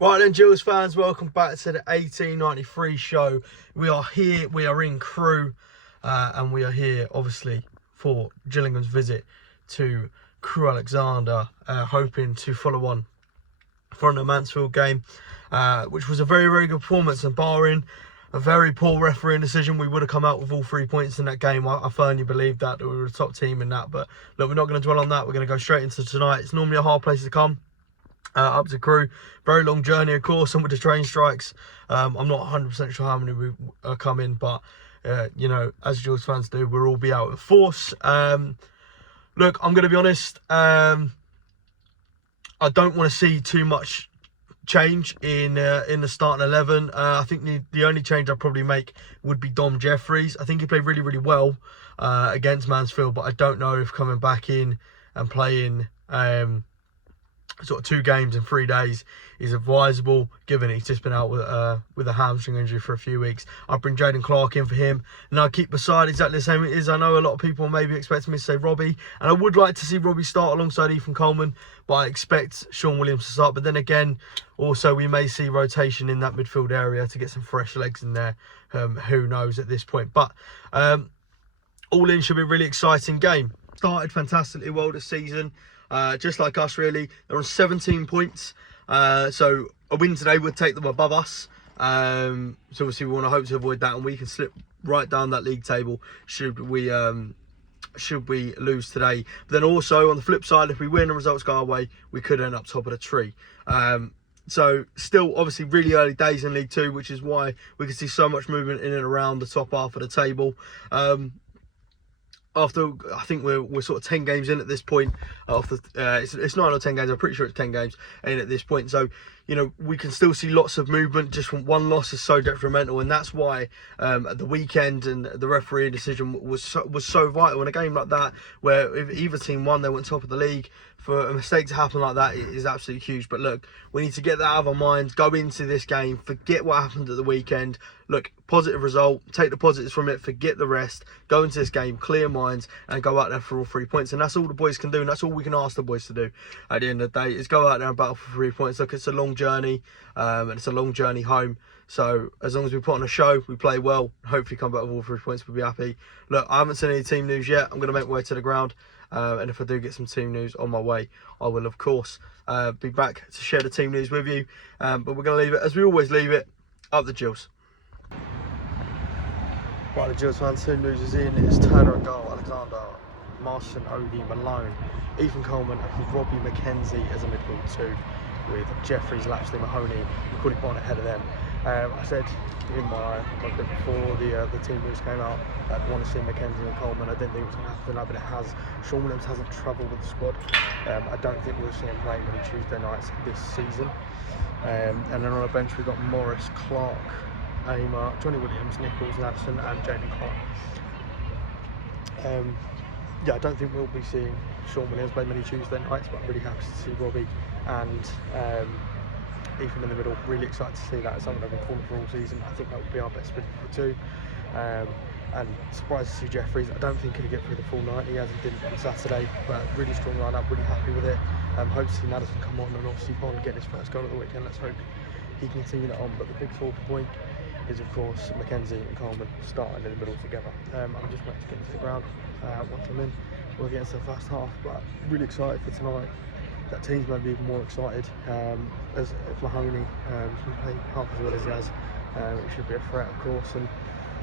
Right then, Gills fans, welcome back to the 1893 show. We are here, we are in Crewe, and we are here, obviously, for Gillingham's visit to Crewe Alexander, hoping to follow on from the Mansfield game, which was a very, very good performance, and barring a very poor refereeing decision, we would have come out with all 3 points in that game. I firmly believe that we were a top team in that, but look, we're not going to dwell on that. We're going to go straight into tonight. It's normally a hard place to come. Up to Crewe, very long journey of course, and with the train strikes, I'm not 100% sure how many we are coming, but you know, as Gills fans do, we'll all be out with force. Look, I'm going to be honest, I don't want to see too much change in the starting 11. I think the only change I'd probably make would be Dom Jeffries. I think he played really, really well against Mansfield, but I don't know if coming back in and playing sort of 2 games in 3 days is advisable, given he's just been out with a hamstring injury for a few weeks. I'll bring Jaden Clark in for him, and I'll keep beside exactly the same it is. I know a lot of people may be expecting me to say Robbie, and I would like to see Robbie start alongside Ethan Coleman, but I expect Sean Williams to start. But then again, also we may see rotation in that midfield area to get some fresh legs in there. Who knows at this point? But all in, should be a really exciting game. Started fantastically well this season. Just like us, really. They're on 17 points. So a win today would take them above us. So obviously we want to hope to avoid that, and we can slip right down that league table should we lose today. But then also on the flip side, if we win and results go our way, we could end up top of the tree. So still obviously really early days in League 2, which is why we can see so much movement in and around the top half of the table. After, I think we're sort of 10 games in at this point. It's 9 or 10 games. I'm pretty sure it's 10 games in at this point. So, you know, we can still see lots of movement. Just from one loss is so detrimental, and that's why at the weekend and the referee decision was so vital in a game like that, where if either team won, they went top of the league. For a mistake to happen like that is absolutely huge. But look, we need to get that out of our minds, go into this game, forget what happened at the weekend. Look, positive result, take the positives from it, forget the rest, go into this game, clear minds, and go out there for all 3 points. And that's all the boys can do, and that's all we can ask the boys to do at the end of the day, is go out there and battle for 3 points. Look, it's a long journey, and it's a long journey home. So as long as we put on a show, we play well, hopefully come back with all 3 points, we'll be happy. Look, I haven't seen any team news yet. I'm going to make my way to the ground. And if I do get some team news on my way, I will of course be back to share the team news with you. But we're going to leave it, as we always leave it, up the Gills. Right, the Gills fans, team news is in. It's Turner and goal, Alexander, Marston, Odie, Malone, Ethan Coleman, and Robbie McKenzie as a midfield 2, with Jeffries, Lapsley, Mahoney, Macaulay Bonnet ahead of them. I said in my bit before the team news came out that I want to see McKenzie and Coleman. I didn't think it was going to happen tonight, but it has. Sean Williams hasn't travelled with the squad. I don't think we'll see him playing many Tuesday nights this season. And then on the bench we've got Morris, Clark, Amer, Johnny Williams, Nichols, Nadson, and Jamie Clark. Yeah, I don't think we'll be seeing Sean Williams play many Tuesday nights, but I'm really happy to see Robbie and Ethan in the middle. Really excited to see that. It's something I've been calling for all season. I think that would be our best midfield 2. And surprised to see Jeffries. I don't think he'll get through the full 90 as he did on Saturday, but really strong lineup, really happy with it. Hope to see Madison come on, and obviously Bond get his first goal of the weekend. Let's hope he can continue that on. But the big focal point is of course McKenzie and Coleman starting in the middle together. I'm just waiting to get into the ground. Once I'm in, we'll get into the first half, but really excited for tonight. That team's maybe even more excited, as if Mahoney can play half as well as he has. It should be a threat, of course, and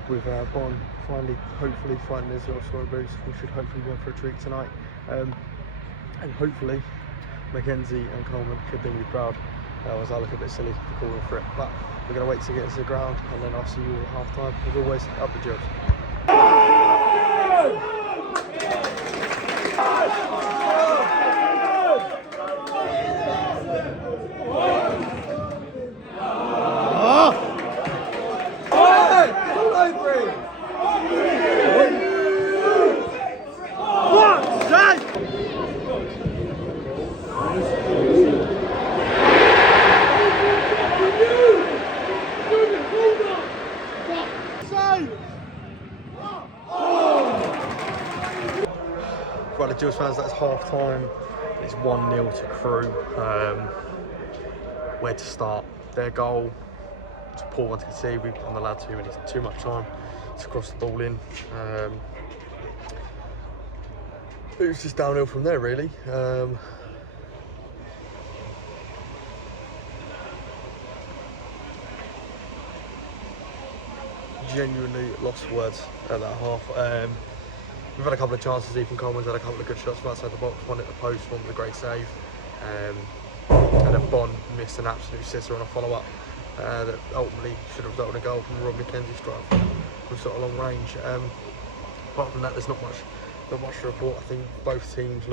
with Bond hopefully finding his little story boost, we should hopefully go for a treat tonight. And hopefully McKenzie and Coleman could do me proud, as I look a bit silly for calling for it. But we're going to wait to get into the ground, and then I'll see you all at half time. As always, up the Gills. Right, the Gills fans, that's half time. It's 1-0 to Crewe. where to start. Their goal, it's a poor one to concede. We've given the lad too much time to cross the ball in. It was just downhill from there, really. Genuinely lost for words at that half. We've had a couple of chances. Ethan Coleman's had a couple of good shots from outside the box, one at the post, one with a great save. And then Bond missed an absolute sitter on a follow-up that ultimately should have resulted in a goal from Rob McKenzie strike from sort of long range. Apart from that, there's not much to report. I think both teams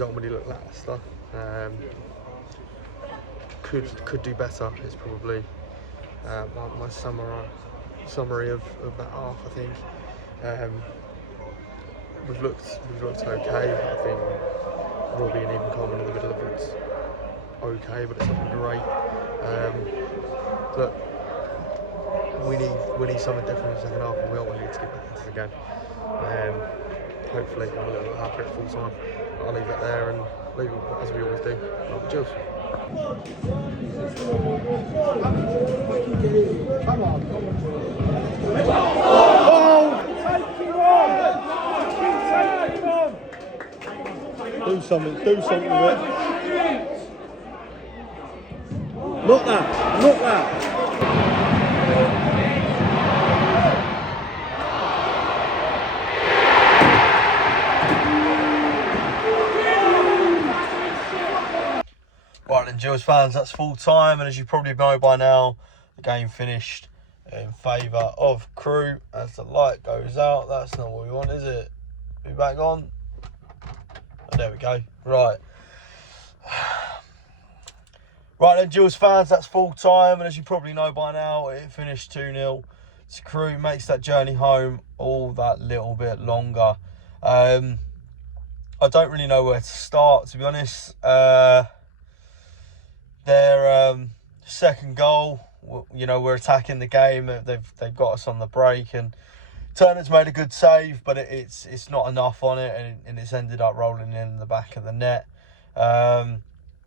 ultimately look lacklustre. Could do better. It's probably my summary of that half. I think we've looked okay. I think Robbie and even Coleman in the middle have looked okay, but it's not been great. Look, we need something different in the second half, and we ultimately need to get back into the game. Hopefully, I'm a little bit happier at full time. I'll leave that there and leave it as we always do. Love the Jills. Come on. Do something with it. Not that. Right then, Gills fans, that's full time, and as you probably know by now, the game finished in favour of Crewe. As the light goes out, that's not what we want, is it? Be back on. Oh, there we go. Right. Right then, Gills fans, that's full time, and as you probably know by now, it finished 2-0 to Crewe. Makes that journey home all that little bit longer. I don't really know where to start, to be honest. Their second goal, you know, we're attacking the game. They've got us on the break, and Turner's made a good save, but it's not enough on it, and it's ended up rolling in the back of the net.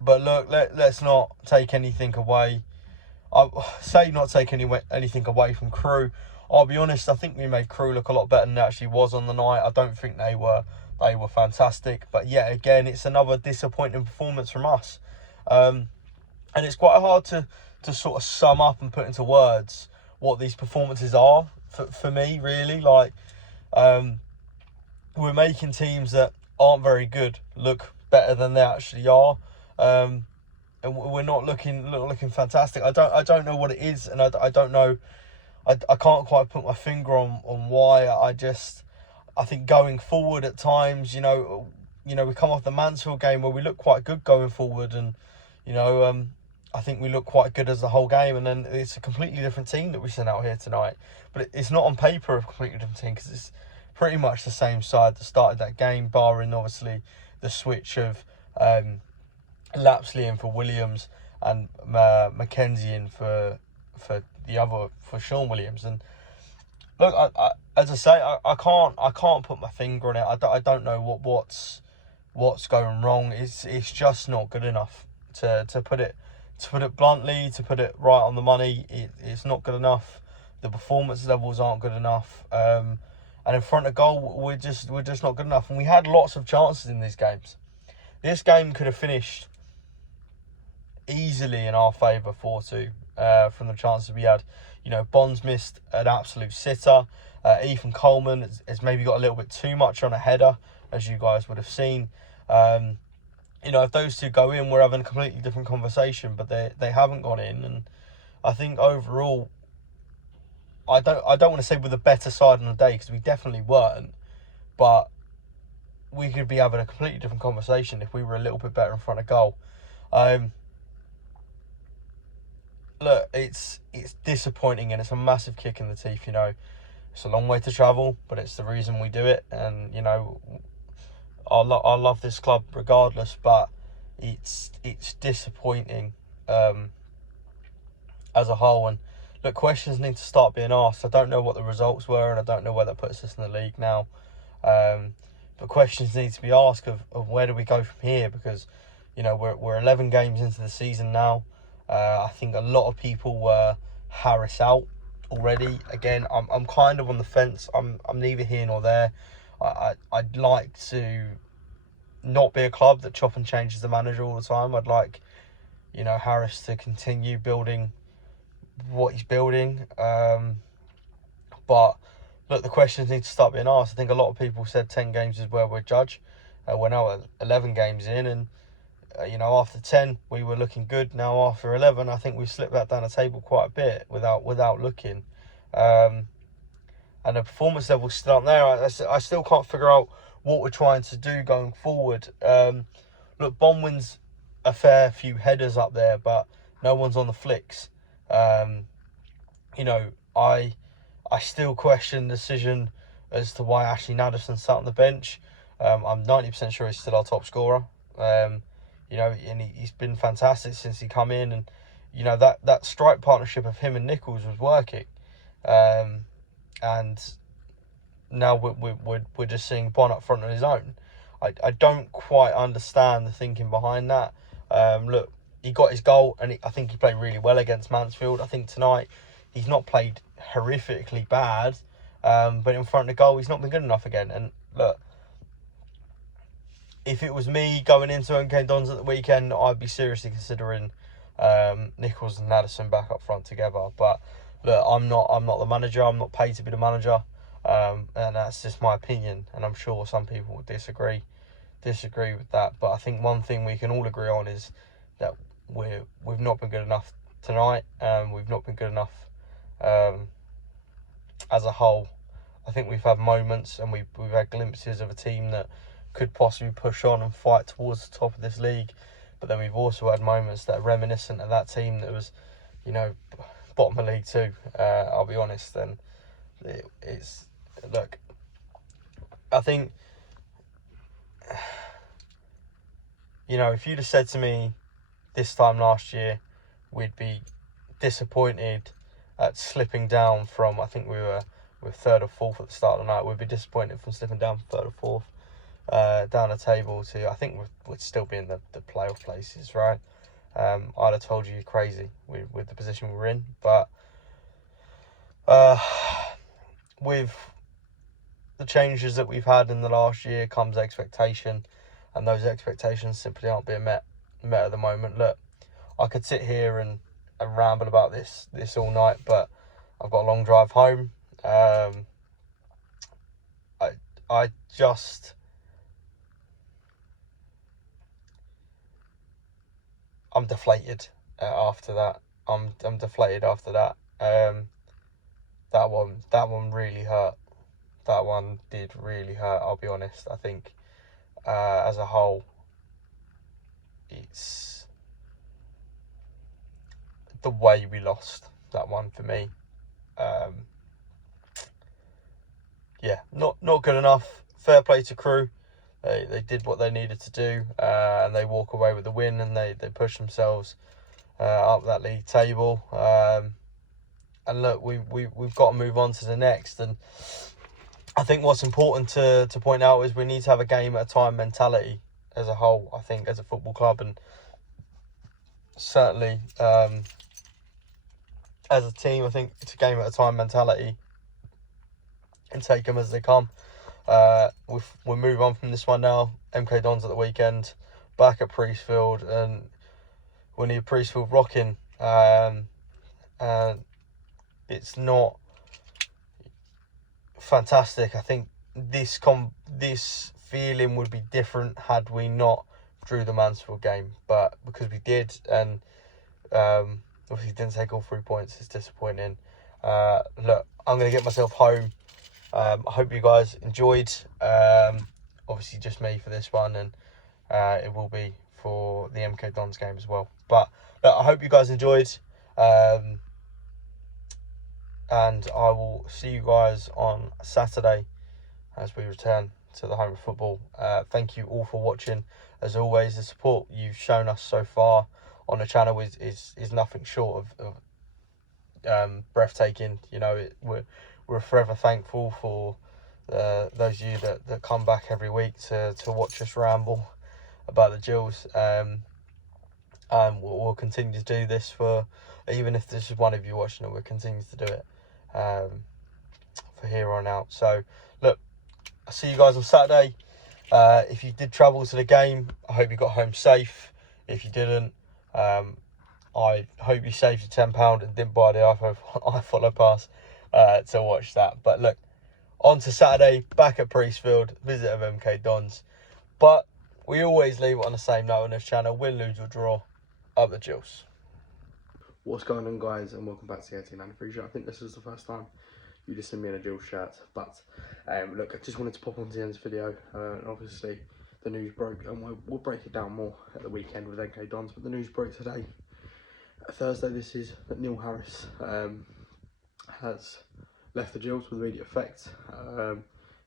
But look, let's not take anything away. I say not take anything away from Crewe. I'll be honest, I think we made Crewe look a lot better than it actually was on the night. I don't think they were fantastic, but yet again, it's another disappointing performance from us. And it's quite hard to sort of sum up and put into words what these performances are for me, really. Like, we're making teams that aren't very good look better than they actually are. And we're not looking fantastic. I don't know what it is, and I don't know. I can't quite put my finger on why. I think going forward at times, you know, we come off the Mansfield game where we look quite good going forward, and I think we look quite good as the whole game, and then it's a completely different team that we sent out here tonight. But it's not on paper a completely different team, because it's pretty much the same side that started that game, barring obviously the switch of Lapsley in for Williams and Mackenzie in for Sean Williams. And look, as I say, I can't put my finger on it. I don't know what's going wrong. It's just not good enough to put it bluntly, to put it right on the money. It's not good enough. The performance levels aren't good enough, and in front of goal, we're just not good enough. And we had lots of chances in these games. This game could have finished easily in our favour, 4-2, from the chances we had. You know, Bonds missed an absolute sitter. Ethan Coleman has maybe got a little bit too much on a header, as you guys would have seen. You know, if those two go in, we're having a completely different conversation, but they haven't gone in. And I think overall, I don't want to say we're the better side on the day, because we definitely weren't, but we could be having a completely different conversation if we were a little bit better in front of goal. Look, it's disappointing, and it's a massive kick in the teeth. You know, it's a long way to travel, but it's the reason we do it. And you know, I love this club regardless, but it's disappointing as a whole. And look, questions need to start being asked. I don't know what the results were, and I don't know where that puts us in the league now. But questions need to be asked of where do we go from here, because You know, we're 11 games into the season now. I think a lot of people were Harris out already. Again, I'm kind of on the fence. I'm neither here nor there. I'd like to not be a club that chop and changes the manager all the time. I'd like, you know, Harris to continue building what he's building. But look, the questions need to start being asked. I think a lot of people said 10 games is where we're judged. We're now at 11 games in, and you know, after 10 we were looking good. Now after 11, I think we've slipped that down the table quite a bit without looking. And the performance level's still up there. I still can't figure out what we're trying to do going forward. Look, Bonwin's a fair few headers up there, but no one's on the flicks. You know, I still question the decision as to why Ashley Nadesan sat on the bench. I'm 90% sure he's still our top scorer. You know, and he's been fantastic since he come in, and you know that strike partnership of him and Nichols was working. And now we're just seeing Bon up front on his own. I don't quite understand the thinking behind that. Look, he got his goal, and I think he played really well against Mansfield. I think tonight he's not played horrifically bad, but in front of the goal he's not been good enough again. And look, if it was me going into MK Dons at the weekend, I'd be seriously considering Nichols and Nadesan back up front together. But look, I'm not the manager. I'm not paid to be the manager, and that's just my opinion. And I'm sure some people would disagree with that. But I think one thing we can all agree on is that we've not been good enough tonight. We've not been good enough as a whole. I think we've had moments and we've had glimpses of a team that could possibly push on and fight towards the top of this league, but then we've also had moments that are reminiscent of that team that was, you know, bottom of League Two. I'll be honest, and it's look, I think, you know, if you'd have said to me this time last year we'd be disappointed at slipping down from, I think we were third or fourth at the start of the night, we'd be disappointed from slipping down from third or fourth down the table to, I think we'd still be in the playoff places, right? I'd have told you you're crazy with the position we're in, but with the changes that we've had in the last year comes expectation, and those expectations simply aren't being met at the moment. Look, I could sit here and ramble about this all night, but I've got a long drive home. I'm deflated after that. I'm deflated after that. That one really hurt. That one did really hurt, I'll be honest. I think as a whole, it's the way we lost that one for me. Yeah, not good enough. Fair play to Crewe. They did what they needed to do, and they walk away with the win, and they push themselves up that league table. And look, we've got to move on to the next. And I think what's important to point out is we need to have a game at a time mentality as a whole, I think, as a football club, and certainly as a team. I think it's a game at a time mentality and take them as they come. We'll move on from this one now. MK Dons at the weekend, back at Priestfield, and we need Priestfield rocking. And it's not fantastic. I think this feeling would be different had we not drew the Mansfield game, but because we did, and obviously didn't take all 3 points, it's disappointing. Look, I'm going to get myself home. I hope you guys enjoyed. Obviously just me for this one, and it will be for the MK Dons game as well. But look, I hope you guys enjoyed. And I will see you guys on Saturday as we return to the home of football. Thank you all for watching. As always, the support you've shown us so far on the channel is nothing short of breathtaking. You know, we're forever thankful for those of you that come back every week to watch us ramble. about the Gills. And we'll continue to do this for, even if this is one of you watching it, we'll continue to do it for here on out. So look, I'll see you guys on Saturday. If you did travel to the game, I hope you got home safe. If you didn't, I hope you saved your £10 and didn't buy the iFollow pass to watch that. But look, on to Saturday, back at Priestfield, visit of MK Dons. But we always leave it on the same note on this channel: win, lose or draw, up the Gills. What's going on, guys, and welcome back to the 1893 show. I think this is the first time you just seen me in a Gills shirt, but look, I just wanted to pop onto the end of this video. Obviously the news broke, and we'll break it down more at the weekend with MK Dons, but the news broke today, Thursday this is, that Neil Harris has left the Gills with immediate effect. The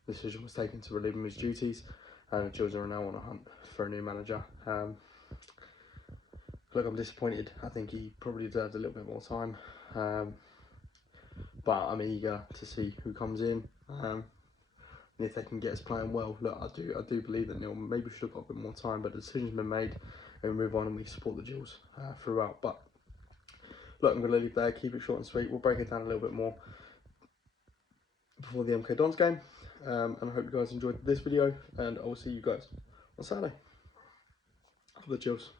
decision was taken to relieve him of his duties, and the Gills are now on a hunt for a new manager. Look, I'm disappointed. I think he probably deserved a little bit more time, but I'm eager to see who comes in, and if they can get us playing well. Look, I do believe that Neil maybe should have got a bit more time, but the decision's been made, and we move on, and we support the Gills throughout. But look, I'm going to leave it there, keep it short and sweet. We'll break it down a little bit more before the MK Dons game, and I hope you guys enjoyed this video, and I will see you guys on Saturday. Love the Gills.